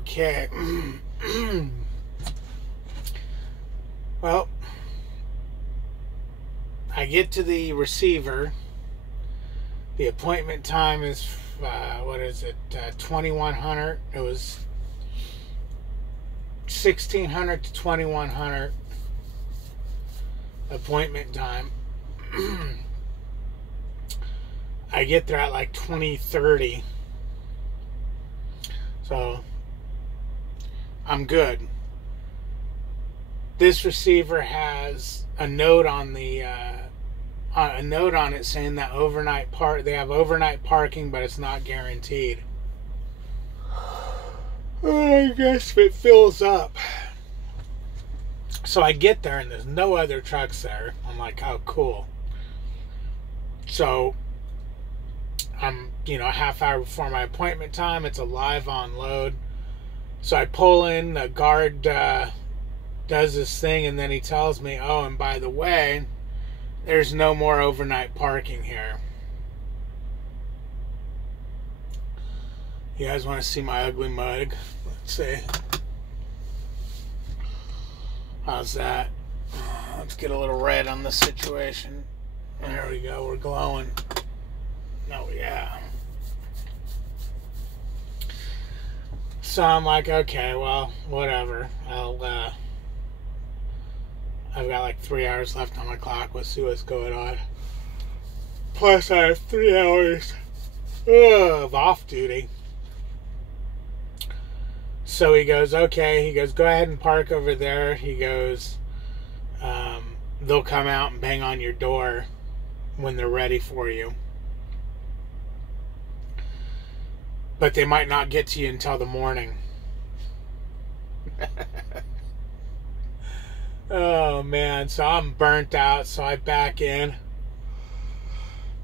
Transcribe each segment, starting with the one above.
Okay. Well, I get to the receiver. The appointment time is, what is it, 2100. It was 1600 to 2100 appointment time. I get there at like 2030. So I'm good. This receiver has a note on the it saying that they have overnight parking, but it's not guaranteed. I guess if it fills up. So I get there and there's no other trucks there. I'm like, oh, cool. So I'm, a half hour before my appointment time. It's a live unload. So I pull in, the guard does this thing, and then he tells me, oh, and by the way, there's no more overnight parking here. You guys want to see my ugly mug? Let's see. How's that? Let's get a little red on the situation. There we go. We're glowing. Oh, yeah. So I'm like, okay, well, whatever. I've got like 3 hours left on my clock. Let's see what's going on. Plus, I have 3 hours of off duty. So he goes, okay. He goes, go ahead and park over there. He goes, they'll come out and bang on your door when they're ready for you. But they might not get to you until the morning. Oh, man. So I'm burnt out, so I back in.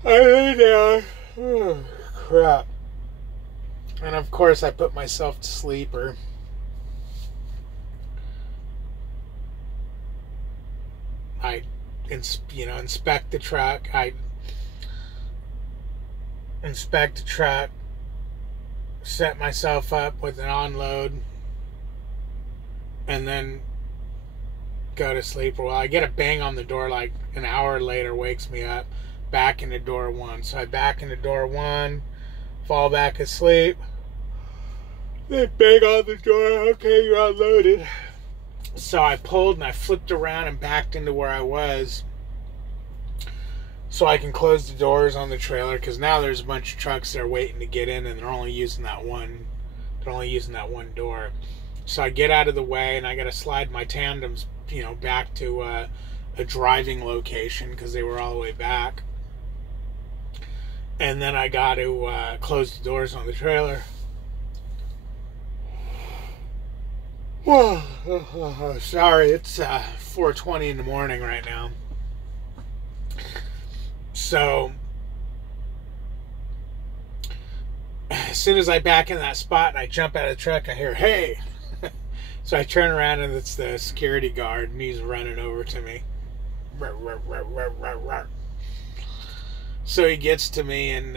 I lay down. Oh, crap. And, of course, I put myself to sleep. I, inspect the truck. I inspect the truck. Set myself up with an unload. And then go to sleep. Well, I get a bang on the door like an hour later, wakes me up. Back into door one. So I back into door one, fall back asleep. They bang on the door. Okay, you're unloaded. So I pulled and I flipped around and backed into where I was, so I can close the doors on the trailer, because now there's a bunch of trucks there waiting to get in, and they're only using that one door. So I get out of the way, and I got to slide my tandems, back to a driving location, because they were all the way back. And then I got to close the doors on the trailer. Sorry, it's 4:20 in the morning right now. So as soon as I back in that spot and I jump out of the truck, I hear, hey. So I turn around and it's the security guard, and he's running over to me. So he gets to me, and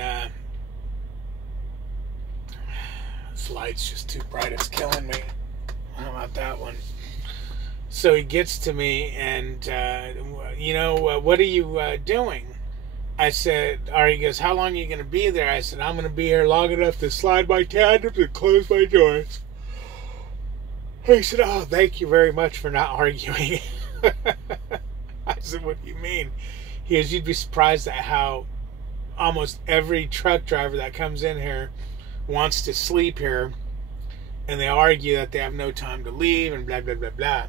this light's just too bright, it's killing me. How about that one? So he gets to me, and what are you doing? I said, he goes, how long are you going to be there? I said, I'm going to be here long enough to slide my tandems and close my doors. He said, oh, thank you very much for not arguing. I said, what do you mean? He goes, you'd be surprised at how almost every truck driver that comes in here wants to sleep here, and they argue that they have no time to leave and blah, blah, blah, blah.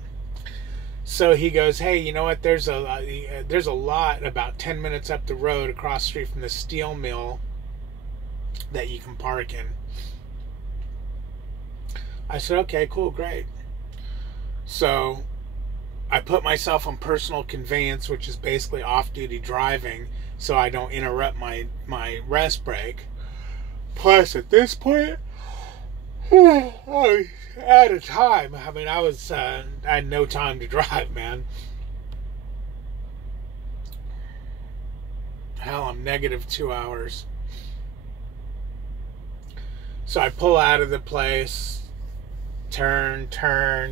So he goes, hey, you know what? There's a lot about 10 minutes up the road across the street from the steel mill that you can park in. I said, okay, cool, great. So I put myself on personal conveyance, which is basically off-duty driving, so I don't interrupt my rest break. Plus, at this point, I was out of time. I mean, I had no time to drive, man. Hell, I'm negative 2 hours. So I pull out of the place. turn,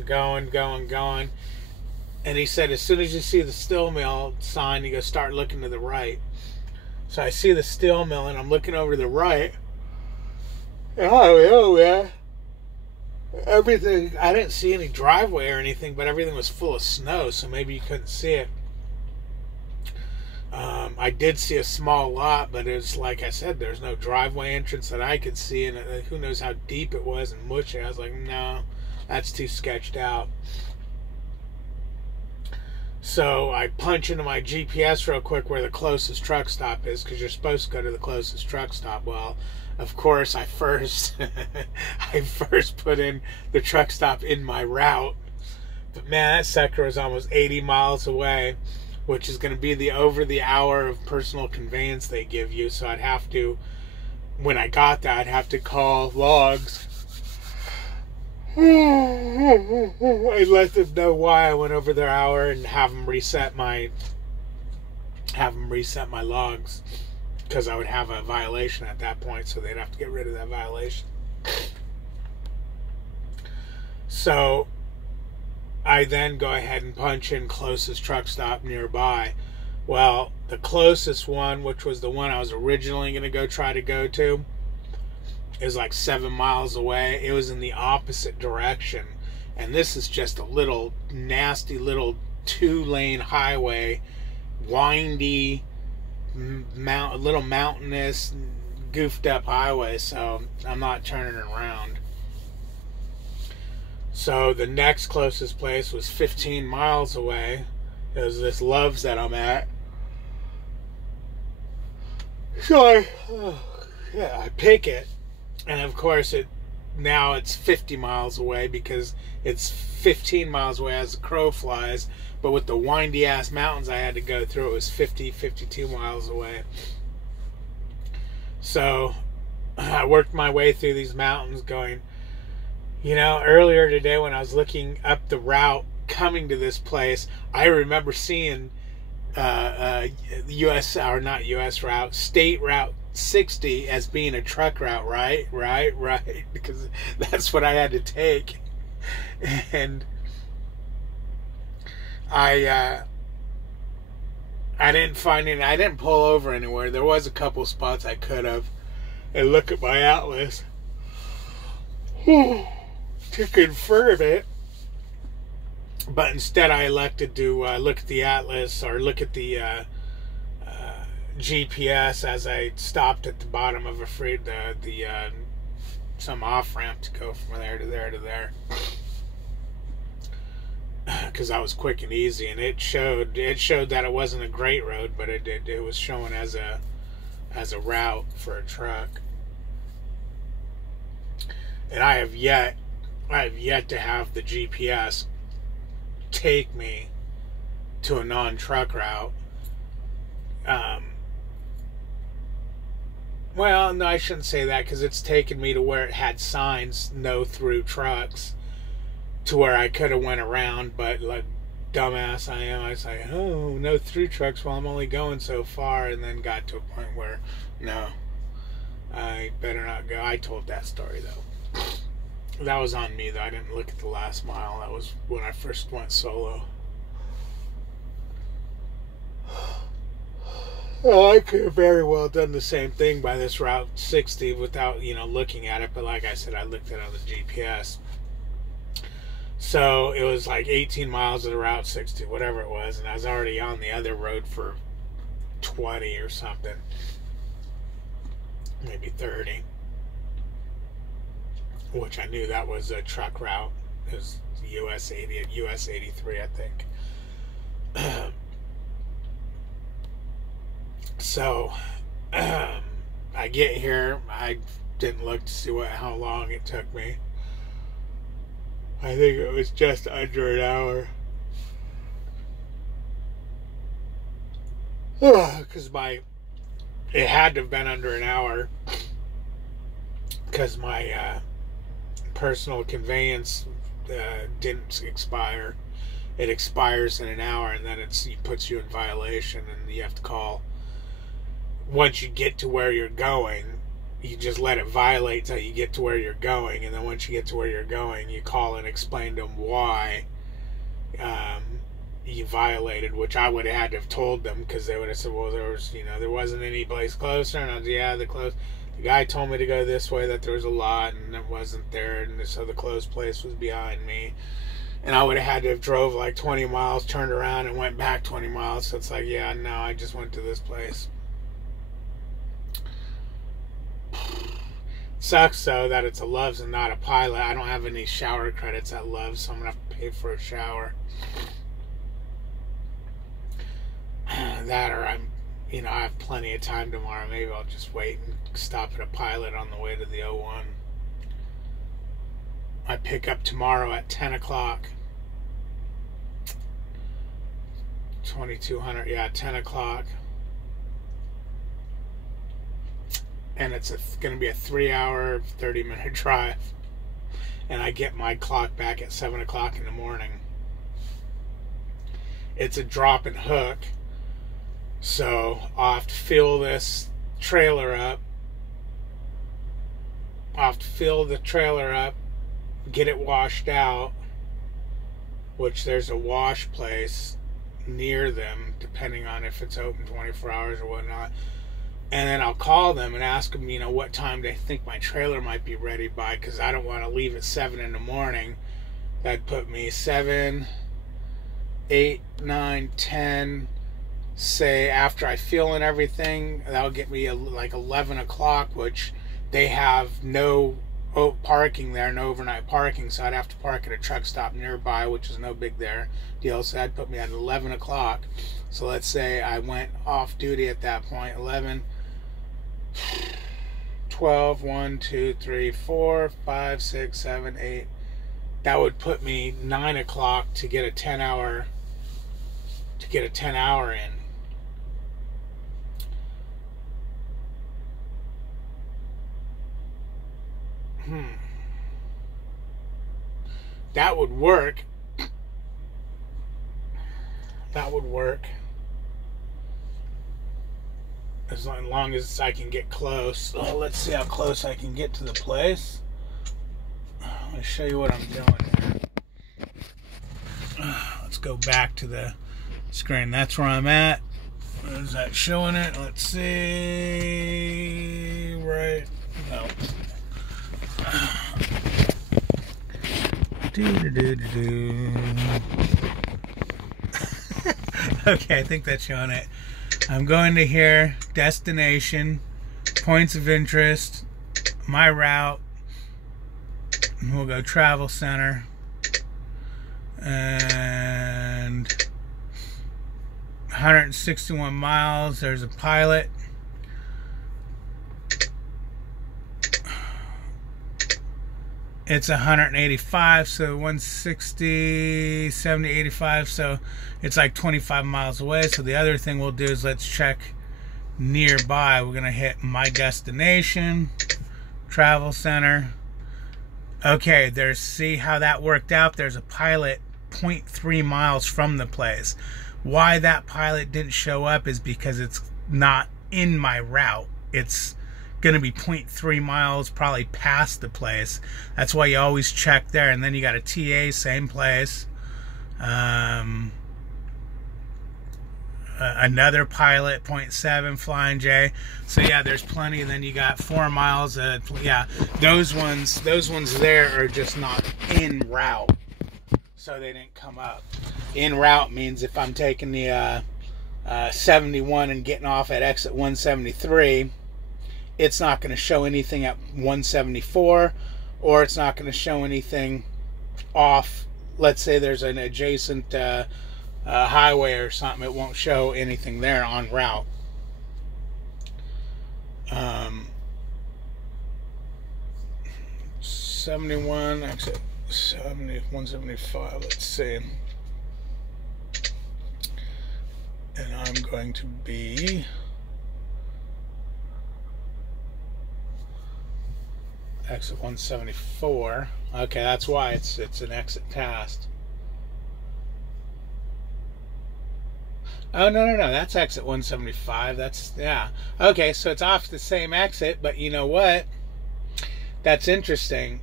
going. And he said, as soon as you see the steel mill sign, you go start looking to the right. So I see the steel mill, and I'm looking over to the right. Oh, yeah. Everything, I didn't see any driveway or anything, but everything was full of snow, so maybe you couldn't see it. I did see a small lot, but it's like I said, there's no driveway entrance that I could see, and who knows how deep it was and mushy. I was like, no, that's too sketched out. So I punch into my GPS real quick where the closest truck stop is, because you're supposed to go to the closest truck stop. Well, of course, I first put in the truck stop in my route. But man, that sector was almost 80 miles away, which is going to be the over the hour of personal conveyance they give you. So I'd have to, when I got that, I'd have to call logs. I let them know why I went over their hour and have them reset my logs, because I would have a violation at that point, so they'd have to get rid of that violation. So I then go ahead and punch in closest truck stop nearby. Well, the closest one, which was the one I was originally going to try to go to, is like 7 miles away. It was in the opposite direction. And this is just a little nasty little 2-lane highway, windy, little mountainous, goofed up highway, so I'm not turning around. So the next closest place was 15 miles away. It was this Love's that I'm at. So I pick it, and of course now it's 50 miles away, because it's 15 miles away as the crow flies, but with the windy ass mountains I had to go through, it was 52 miles away. So I worked my way through these mountains going, earlier today when I was looking up the route coming to this place, I remember seeing State Route 60 as being a truck route, right, because that's what I had to take. And I didn't find any. I didn't pull over anywhere. There was a couple spots I could have, and look at my atlas to confirm it. But instead, I elected to look at the atlas, or look at the GPS as I stopped at the bottom of some off ramp to go from there to there to there, because that was quick and easy, and it showed that it wasn't a great road, but it was showing as a route for a truck. And I have yet to have the GPS take me to a non-truck route. Well, no, I shouldn't say that, because it's taken me to where it had signs, no through trucks, to where I could have went around, but like dumbass I am, I was like, oh, no through trucks, well, I'm only going so far, and then got to a point where, no, I better not go. I told that story, though. That was on me, though. I didn't look at the last mile. That was when I first went solo. Well, I could have very well done the same thing by this Route 60 without, looking at it. But like I said, I looked at it on the GPS. So it was like 18 miles of the Route 60, whatever it was. And I was already on the other road for 20 or something. Maybe 30. Which I knew that was a truck route. It was US 80 and US 83, I think. So, I get here. I didn't look to see how long it took me. I think it was just under an hour. Because it had to have been under an hour. Because my personal conveyance didn't expire. It expires in an hour, and then it puts you in violation, and you have to call. Once you get to where you're going, you just let it violate till you get to where you're going, and then once you get to where you're going, you call and explain to them why you violated, which I would have had to have told them, because they would have said, well, there was, there wasn't any place closer, and I was, yeah, the guy told me to go this way, that there was a lot, and it wasn't there, and so the closed place was behind me. And I would have had to have drove like 20 miles, turned around, and went back 20 miles. So it's like, yeah, no, I just went to this place. Sucks, though, that it's a Love's and not a Pilot. I don't have any shower credits at Love's, so I'm going to have to pay for a shower. That, or I have plenty of time tomorrow. Maybe I'll just wait and stop at a Pilot on the way to the 01. I pick up tomorrow at 10 o'clock. 2200, yeah, 10 o'clock. And it's going to be a 3-hour, 30-minute drive. And I get my clock back at 7 o'clock in the morning. It's a drop and hook. So I'll have to fill this trailer up. I'll have to fill the trailer up, get it washed out, which there's a wash place near them, depending on if it's open 24 hours or whatnot. And then I'll call them and ask them, what time they think my trailer might be ready by, because I don't want to leave at 7 in the morning. That'd put me 7, 8, 9, 10, say after I fill in everything, that'll get me like 11 o'clock, which they have no parking there, no overnight parking, so I'd have to park at a truck stop nearby, which is no big deal. So that'd put me at 11 o'clock. So let's say I went off duty at that point, 11, 12, 1, 2, 3, 4, 5, 6, 7, 8. That would put me 9 o'clock to get a 10-hour in. That would work. As long as I can get close. Oh, let's see how close I can get to the place. I'm going to show you what I'm doing here. Let's go back to the screen. That's where I'm at. Is that showing it? Let's see. Right. No. Okay, I think that's showing it. I'm going to here, destination, points of interest, my route, and we'll go travel center, and 161 miles, there's a Pilot. It's 185, so 160, 70, 85, so it's like 25 miles away. So the other thing we'll do is let's check nearby. We're going to hit my destination, travel center. Okay, see how that worked out? There's a Pilot 0.3 miles from the place. Why that Pilot didn't show up is because it's not in my route. It's going to be 0.3 miles probably past the place. That's why you always check there. And then you got a TA, same place. Another Pilot 0.7 Flying J. So yeah, there's plenty. And then you got 4 miles. Yeah, those ones there are just not in route, so they didn't come up. In route means if I'm taking the 71 and getting off at exit 173, it's not going to show anything at 174, or it's not going to show anything off. Let's say there's an adjacent highway or something, it won't show anything there on route. 71, exit 70, 175, let's see. And I'm going to be exit 174. Okay, that's why it's an exit past. Oh, no, no, no. That's exit 175. That's, yeah. Okay, so it's off the same exit, but you know what? That's interesting.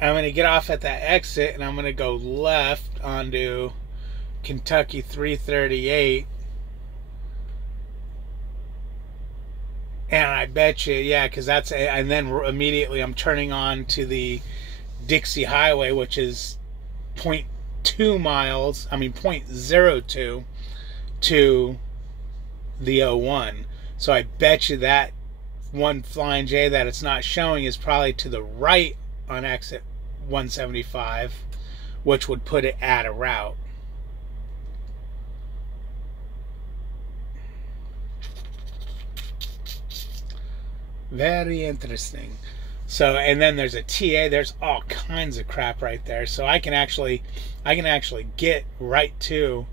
I'm going to get off at that exit and I'm going to go left onto Kentucky 338. And I bet you, yeah, because that's, and then immediately I'm turning on to the Dixie Highway, which is 0.2 miles, I mean 0.02 to the 01. So I bet you that one Flying J that it's not showing is probably to the right on exit 175, which would put it at a route. Very interesting. So, and then there's a TA. There's all kinds of crap right there. So I can actually get right to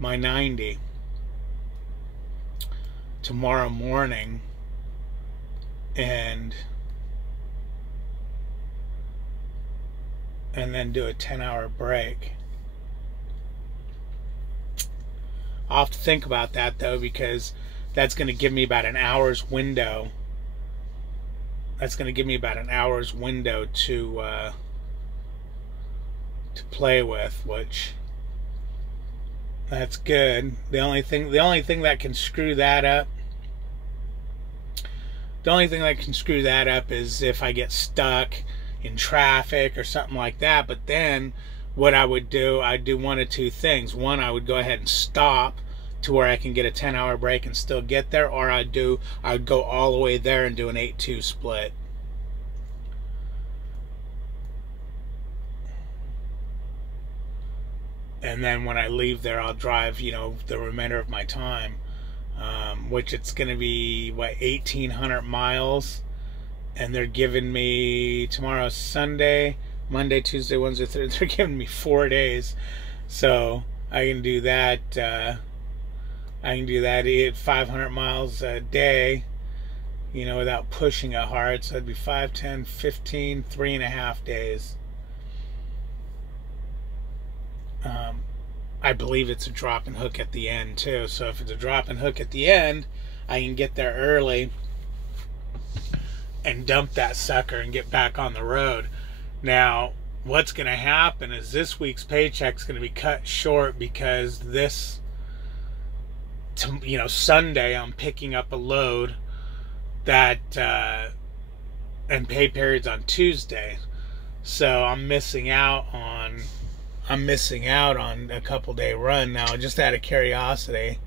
my 90 tomorrow morning, and then do a 10-hour break. I'll have to think about that though, because that's going to give me about an hour's window. That's going to give me about an hour's window to play with, which that's good. The only thing that can screw that up. The only thing that can screw that up is if I get stuck in traffic or something like that. But then what I would do, I'd do one of two things. One, I would go ahead and stop to where I can get a 10-hour break and still get there, or I would go all the way there and do an 8-2 split. And then when I leave there, I'll drive, the remainder of my time, which it's going to be, 1,800 miles. And they're giving me, tomorrow's Sunday, Monday, Tuesday, Wednesday, Thursday, they're giving me 4 days. So I can do that, I can do that at 500 miles a day, without pushing it hard. So it'd be 5, 10, 15, 3.5 days. I believe it's a drop and hook at the end too. So if it's a drop and hook at the end, I can get there early and dump that sucker and get back on the road. Now, what's going to happen is this week's paycheck's going to be cut short, because Sunday I'm picking up a load that and pay period's on Tuesday. So I'm missing out on a couple-day run now, just out of curiosity.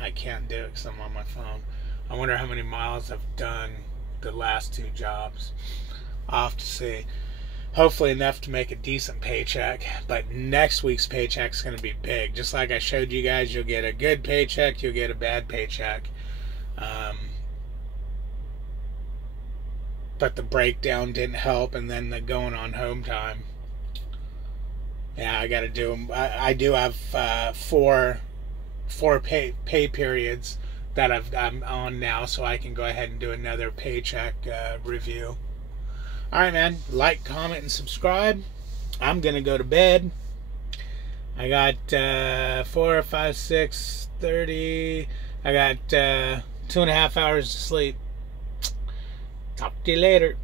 I can't do it because I'm on my phone. I wonder how many miles I've done the last 2 jobs. I'll have to see. Hopefully enough to make a decent paycheck. But next week's paycheck's going to be big. Just like I showed you guys, you'll get a good paycheck, you'll get a bad paycheck. But the breakdown didn't help, and then the going on home time. Yeah, I got to do them. I do have 4 pay periods that I'm on now, so I can go ahead and do another paycheck review. All right, man. Like, comment, and subscribe. I'm gonna go to bed. I got 4, 5, 6, 30. I got 2.5 hours of sleep. Talk to you later.